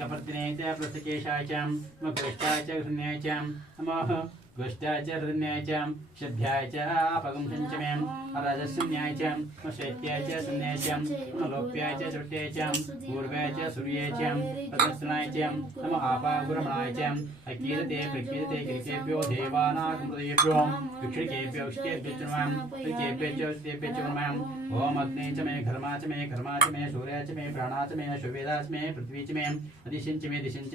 कपर्दिने च प्रसकेशाय च गोष्ठाय च घृण्याय च नमः गोष्ठाय च हृदयाय च शभ्याय च अपगंशं च मे राजस्यन्याय च शैत्याय च शून्याय च लोप्याय च चट्याय च पूर्वाय च सूर्याय च प्रदर्शनाय च नमः आपागुरमणाय च अकीर्ते प्रकीर्ते कृतेभ्यो देवानागमृतेभ्यो भिक्षुकेभ्यो उष्टेभ्यो च नमः ऋकेभ्यो उष्टेभ्यो च नमः ओम अग्ने च मे घर्मा च मे सूर्या च मे प्राणा च मे शुभेदा च मे पृथ्वी च मे अदिशिं च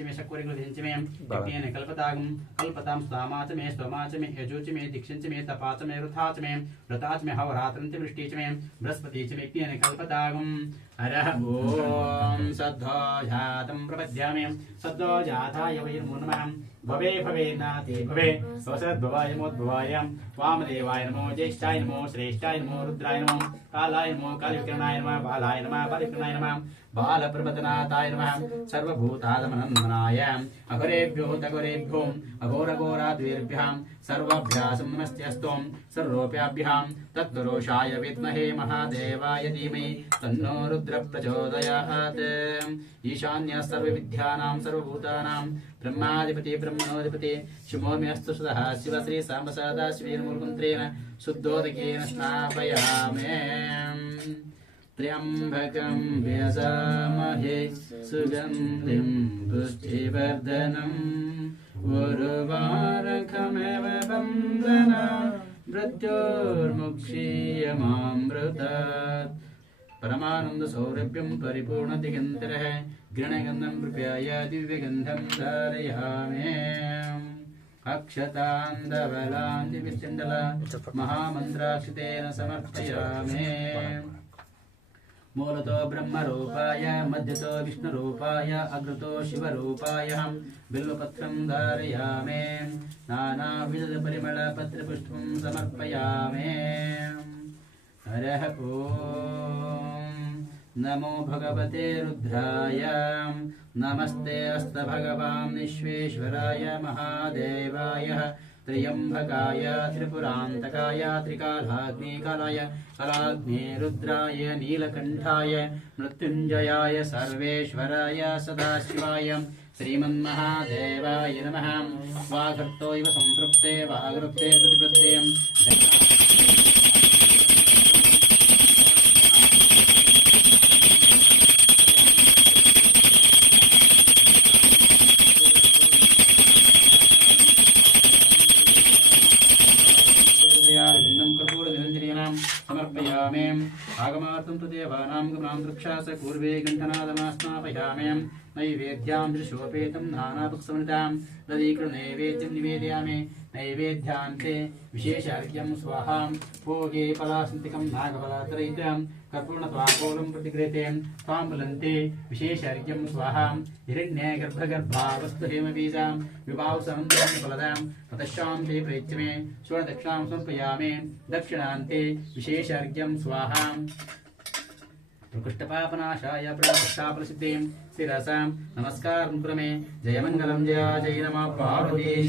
मे शक्वरिग्रदिं च मे यज्ञेन कल्पतां सामा च मे स्तोमा च मे यजो च मे दीक्षं च मे तपा च मे रुथा च मे व्रता च मे हवरात्रं च वृष्टि च मे बृहस्पति च मे यज्ञेन कल्पतागं हरः ॐ सद्धो जातं प्रपद्यामि सद्धो जाताय वै नमो नमः भवे भवे नाते भवे स्वसद्भवाय नमोद्भवाय वामदेवाय नमो ज्येष्ठाय नमो श्रेष्ठाय नमो रुद्राय नमो कालाय नमो कालविक्रमाय नमः बालाय नमः बालविक्रमाय नमः बालप्रपदनाथाय नमः सर्वभूतादमनन्दनाय अघोरेभ्यो तघोरेभ्यो अघोरघोराद्वीर्भ्यां सर्वभ्यासं नमस्तेऽस्तु सर्वोऽप्याभ्यां तत्पुरुषाय विद्महे महादेवाय धीमहि तन्नो रुद्र प्रचोदयात् ईशान्यः सर्वविद्यानां सर्वभूतानां ब्रह्माधिपति ब्रह्मणोधिपति शुभोम्यस्तु सदः शिव श्री सांब सदा शिवेन शुद्धोदकेन स्नापयामि त्र्यम्बकं यजामहे सुगन्धिं पुष्टिवर्धनम् उर्वारुकमिव बन्धनात् मृत्योर्मुक्षीयमामृतात् परमानंद सौरभ्यं परिपूर्ण दिगंतरः गृणगंधं प्रप्याय दिव्यगंधं धारयामि अक्षतान् धवलान् दिव्यचण्डलान् महामन्त्राक्षतेन समर्पयामि मूलतो ब्रह्मरूपाय मध्यतो विष्णुरूपाय अग्रतो शिवरूपाय बिल्वपत्रं धारयामि नानाविधपरिमलपत्रपुष्पं समर्पयामि हरः ॐ नमो भगवते रुद्राय नमस्ते अस्तभगवान् विश्वेश्वराय महादेवाय त्र्यम्बकाय त्रिपुरान्तकाय त्रिकालाग्निकालाय कलाग्निरुद्राय नीलकण्ठाय मृत्युञ्जयाय सर्वेश्वराय सदाशिवाय श्रीमन्महादेवाय नमः वागर्तो इव सम्पृक्ते वागृते प्रतिपत्ते समर्पयामि आगमार्थं तु देवानां गमनां वृक्षास पूर्वे गण्ठनादमास्नापयामि नैवेद्यां दृशोपेतं नानाभुक्समृतां दधीकृनैवेद्यं निवेदयामि नैवेद्यान्ते विशेषार्घ्यं स्वाहां भोगे पलासन्तिकं नागफलातरयितं कर्पूर्णत्वापोलं प्रतिगृहीते ताम्बूलन्ते विशेषार्घ्यं स्वाहां हिरण्ये गर्भगर्भावस्तु हेमबीजां विभावसमन्तं फलदां ततश्चान्ते प्रयच्यमे स्वर्णदक्षिणां समर्पयामि दक्षिणान्ते विशेषार्घ्यं स्वाहां प्रकृष्टपापनाशाय प्रकृष्टाफलसिद्धिं शिरसां नमस्कारं कुरु मे जयमङ्गलं जय जय नमः पार्वती